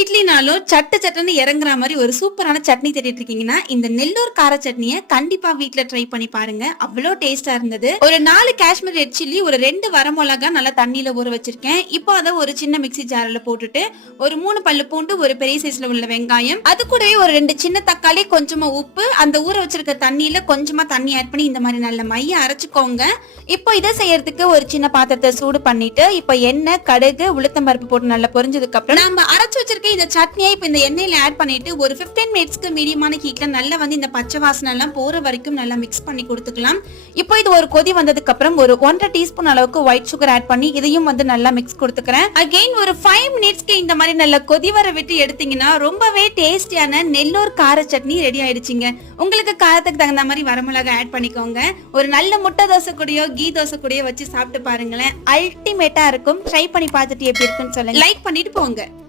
இட்லினாலும் சட்டுன்னு இறங்குற மாதிரி ஒரு சூப்பரான சட்னி தேடிட்டு இருக்கீங்கன்னா இந்த நெல்லூர் கார சட்னியை கண்டிப்பா வீட்ல ட்ரை பண்ணி பாருங்க. அவ்வளோ டேஸ்டா இருந்தது. ஒரு 4 காஷ்மீர் ரெட் சில்லி, ஒரு 2 வரமிளகா நல்லா தண்ணியில ஊற வச்சிருக்கேன். இப்போ அதை ஒரு சின்ன மிக்ஸி ஜார்ல போட்டுட்டு ஒரு 3 பல்லு பூண்டு, ஒரு பெரிய சைஸ்ல உள்ள வெங்காயம், அது கூடவே ஒரு 2 சின்ன தக்காளி, கொஞ்சமா உப்பு, அந்த ஊற வச்சிருக்க தண்ணியில கொஞ்சமா தண்ணி ஆட் பண்ணி இந்த மாதிரி நல்ல மைய அரைச்சுக்கோங்க. இப்போ இதை செய்யறதுக்கு ஒரு சின்ன பாத்திரத்தை சூடு பண்ணிட்டு இப்போ எண்ணெய், கடுகு, உளுத்தம் பருப்பு போட்டு நல்லா பொரிஞ்சதுக்கு அப்புறம் நம்ம அரைச்சு வச்சிருக்க இந்த சட்னியை இப்ப இந்த எண்ணெயில ஆட் பண்ணிட்டு ஒரு 15 மினிட்ஸ்க்கு மீடியமான ஹீட்ல நல்லா வந்து இந்த பச்சை வாசனை எல்லாம் போற வரைக்கும் நல்லா மிக்ஸ் பண்ணி கொடுத்துக்கலாம். இப்போ இது ஒரு கொதி வந்ததுக்கு அப்புறம் ஒரு 1.5 டீஸ்பூன் அளவுக்கு ஒயிட் சுகர் ஆட் பண்ணி இதையும் வந்து நல்லா மிக்ஸ் கொடுத்துக்கிறேன். அகைன் ஒரு 5 மினிட்ஸ்க்கு இந்த மாதிரி நல்லா கொதி வர விட்டு எடுத்தீங்கன்னா ரொம்பவே டேஸ்டியான நெல்லூர் கார சட்னி ரெடி ஆயிடுச்சுங்க. உங்களுக்கு காரத்துக்கு தகுந்த மாதிரி வரமிளகா ஆட் பண்ணிக்கோங்க. ஒரு நல்ல முட்டை தோசை கூடயோ கீ தோசை கூடயோ வச்சு சாப்பிட்டு பாருங்களேன். அல்டிமேட்டா இருக்கும். ட்ரை பண்ணி பார்த்துட்டு எப்படி இருக்குன்னு சொல்லுங்க. லைக் பண்ணிட்டு போங்க.